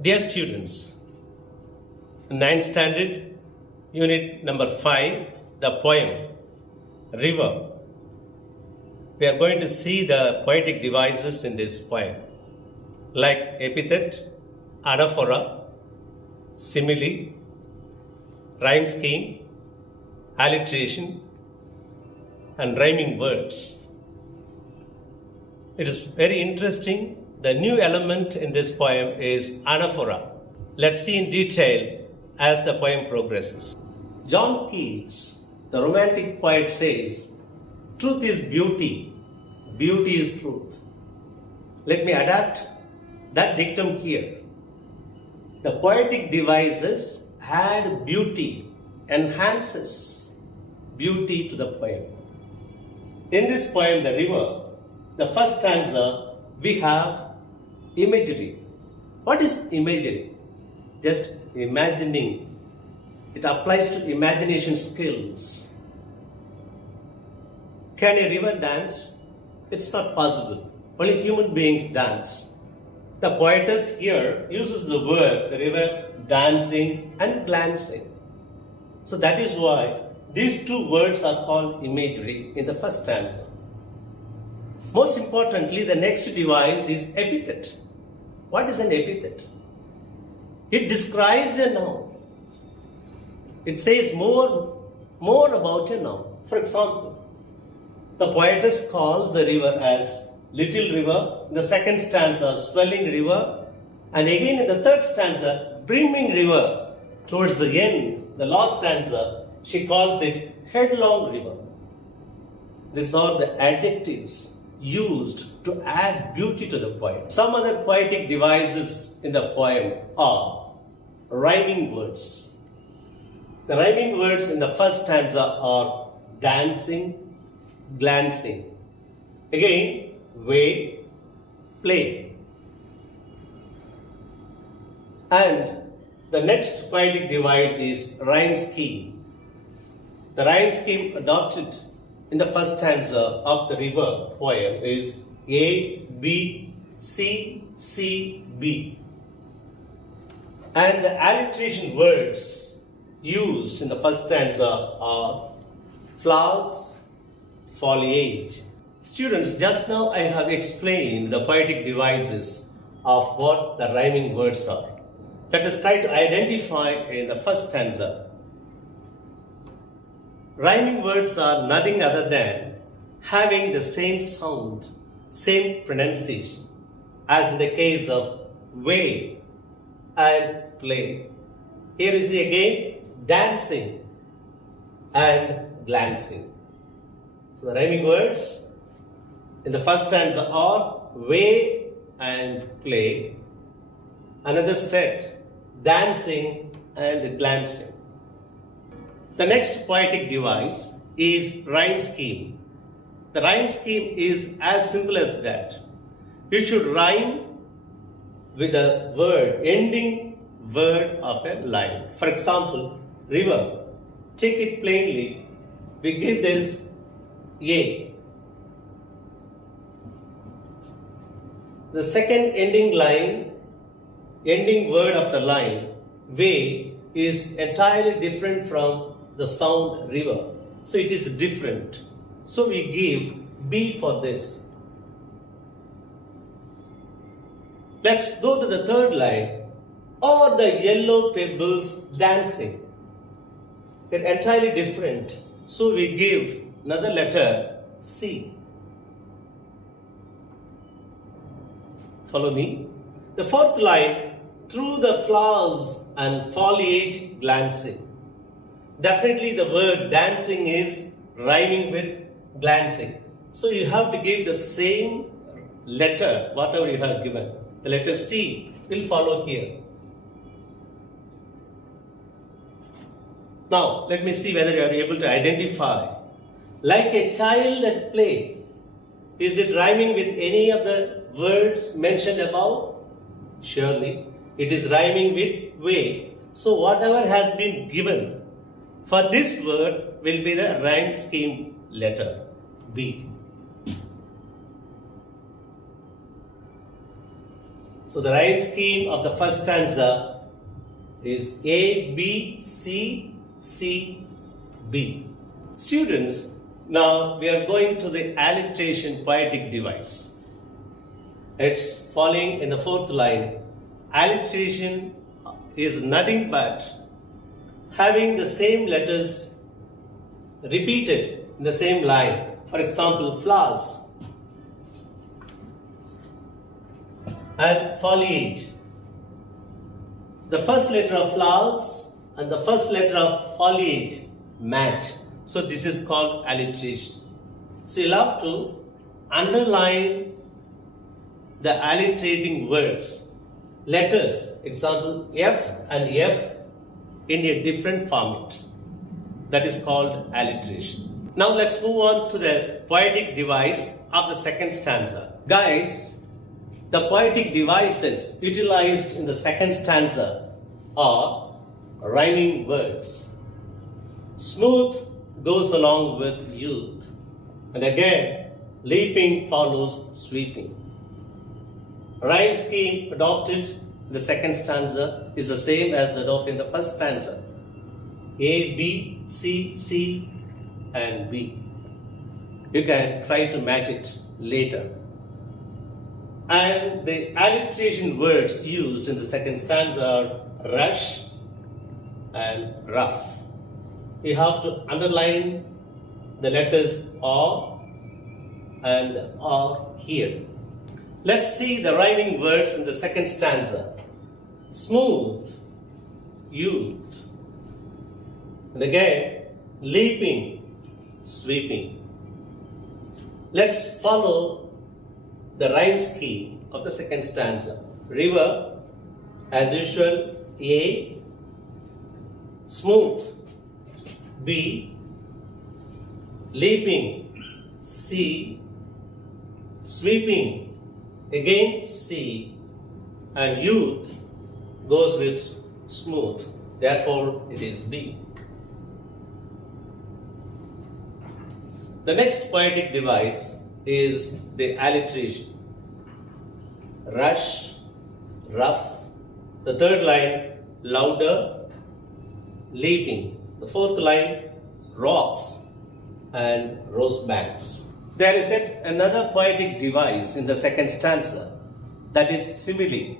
Dear students, 9th standard, unit number 5, the poem, River. We are going to see the poetic devices in this poem, like epithet, anaphora, simile, rhyme scheme, alliteration, and rhyming words. It is very interesting. The new element in this poem is anaphora. Let's see in detail as the poem progresses. John Keats, the romantic poet, says, "Truth is beauty, beauty is truth." Let me adapt that dictum here. The poetic devices add beauty, enhances beauty to the poem. In this poem, The River, the first stanza, we have imagery. What is imagery? Just imagining. It applies to imagination skills. Can a river dance? It's not possible. Only human beings dance. The poetess here uses the word, the river, dancing and glancing. So that is why these two words are called imagery in the first stanza. Most importantly, the next device is epithet. What is an epithet? It describes a noun. It says more about a noun. For example, the poetess calls the river as little river, in the second stanza, swelling river, and again in the third stanza, brimming river. Towards the end, the last stanza, she calls it headlong river. These are the adjectives used to add beauty to the poem. Some other poetic devices in the poem are rhyming words. The rhyming words in the first stanza are dancing, glancing. Again, way, play. And the next poetic device is rhyme scheme. The rhyme scheme adopted in the first stanza of the River poem is A, B, C, C, B. And the alliteration words used in the first stanza are flowers, foliage. Students, just now I have explained the poetic devices of what the rhyming words are. Let us try to identify in the first stanza. Rhyming words are nothing other than having the same sound, same pronunciation, as in the case of way and play. Here is the again dancing and glancing. So the rhyming words in the first stanza are way and play. Another set, dancing and glancing. The next poetic device is rhyme scheme. The rhyme scheme is as simple as that. It should rhyme with the word, ending word of a line. For example, river. Take it plainly. We give this A. The second ending line, ending word of the line, way, is entirely different from the sound river. So it is different. So we give B for this. Let's go to the third line. Or the yellow pebbles dancing. They're entirely different. So we give another letter C. Follow me. The fourth line, through the flowers and foliage glancing. Definitely the word dancing is rhyming with glancing. So you have to give the same letter, whatever you have given. The letter C will follow here. Now, let me see whether you are able to identify. Like a child at play. Is it rhyming with any of the words mentioned above? Surely. It is rhyming with way. So whatever has been given for this word will be the rhyme scheme letter, B. So So the rhyme scheme of the first stanza is A, B, C, C, B. Students, now we are going to the alliteration poetic device. It's following in the fourth line. Alliteration is nothing but having the same letters repeated in the same line. For example, flowers and foliage. The first letter of flowers and the first letter of foliage match. So this is called alliteration. So you'll have to underline the alliterating words, letters, example F and F in a different format. That is called alliteration. Now let's move on to the poetic device of the second stanza. Guys, the poetic devices utilized in the second stanza are rhyming words. Smooth goes along with youth, and again leaping follows sweeping. Rhyme scheme adopted in the second stanza is the same as that of in the first stanza. A, B, C, C and B. You can try to match it later. And the alliteration words used in the second stanza are rush and rough. You have to underline the letters R and R here. Let's see the rhyming words in the second stanza. Smooth, youth, and again leaping, sweeping. Let's follow the rhyme scheme of the second stanza. River, as usual, A. Smooth, B. Leaping, C. Sweeping, again C. And youth goes with smooth, therefore it is B. The next poetic device is the alliteration. Rush, rough. The third line, louder, leaping. The fourth line, rocks and rose banks. There is yet another poetic device in the second stanza, that is simile.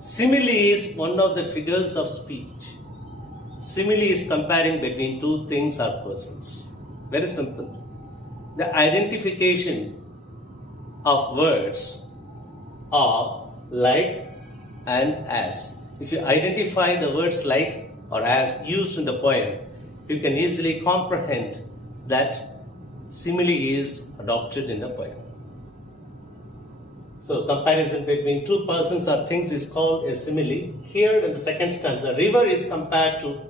Simile is one of the figures of speech. Simile is comparing between two things or persons. Very simple. The identification of words are like and as. If you identify the words like or as used in the poem, you can easily comprehend that simile is adopted in the poem. So comparison between two persons or things is called a simile. Here in the second stanza, river is compared to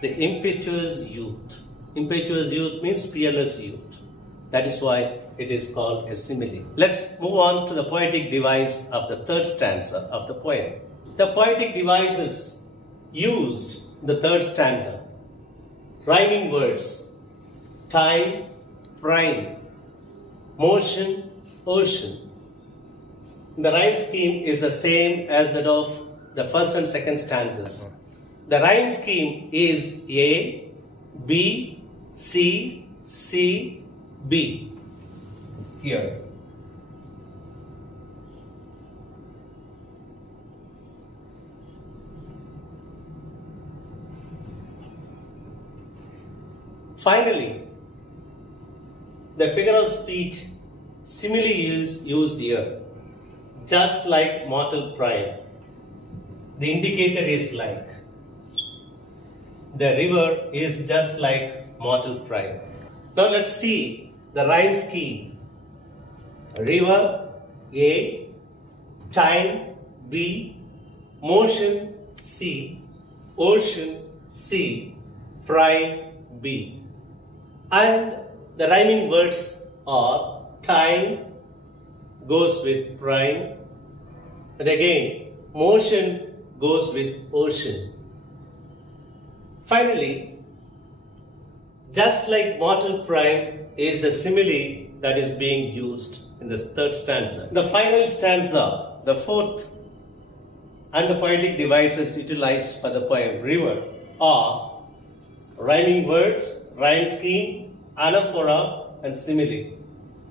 the impetuous youth. Impetuous youth means fearless youth. That is why it is called a simile. Let's move on to the poetic device of the third stanza of the poem. The poetic devices used in the third stanza. Rhyming words. Time, prime. Motion, ocean. The rhyme scheme is the same as that of the first and second stanzas. The rhyme scheme is A, B, C, C, B. Here. Finally, the figure of speech simile is used here. Just like mortal pride. The indicator is like. The river is just like mortal pride. Now let's see the rhyme scheme. River, A. Time, B. Motion, C. Ocean, C. Pride, B. And the rhyming words are time goes with prime, and again motion goes with ocean. Finally, just like mortal prime is the simile that is being used in the third stanza. The final stanza the fourth and the poetic devices utilized for the poem River are rhyming words, rhyme scheme, anaphora, and simile.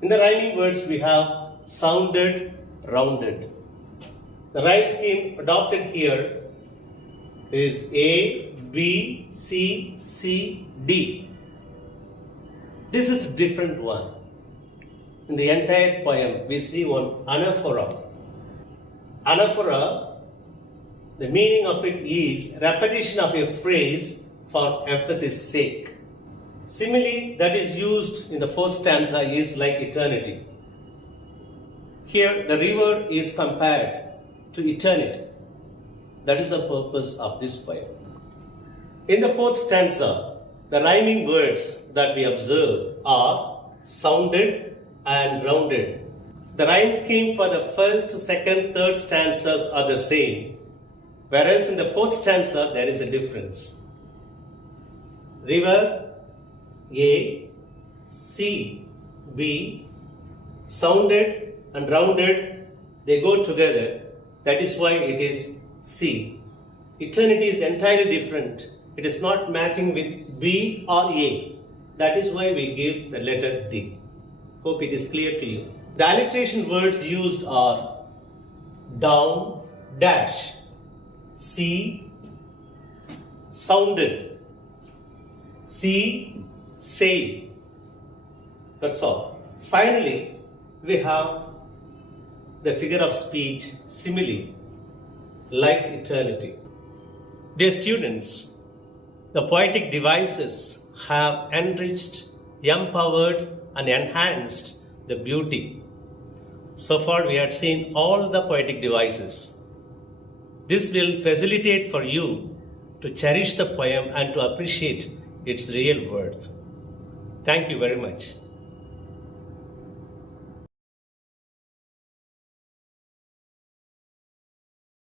In the rhyming words, we have sounded, rounded. The rhyme scheme adopted here is A, B, C, C, D. This is a different one. In the entire poem, we see one anaphora. Anaphora, the meaning of it is repetition of a phrase for emphasis sake. Simile that is used in the fourth stanza is like eternity. Here the river is compared to eternity. That is the purpose of this poem. In the fourth stanza, the rhyming words that we observe are sounded and rounded. The rhyme scheme for the first, second, third stanzas are the same, whereas in the fourth stanza there is a difference. River, A, C, B, sounded and rounded, they go together. That is why it is C. Eternity is entirely different. It is not matching with B or A. That is why we give the letter D. Hope it is clear to you. The alliteration words used are down, dash, C, sounded, C, say. That's all. Finally, we have the figure of speech simile, like eternity. Dear students, the poetic devices have enriched, empowered, and enhanced the beauty. So far, we had seen all the poetic devices. This will facilitate for you to cherish the poem and to appreciate its real worth. Thank you very much.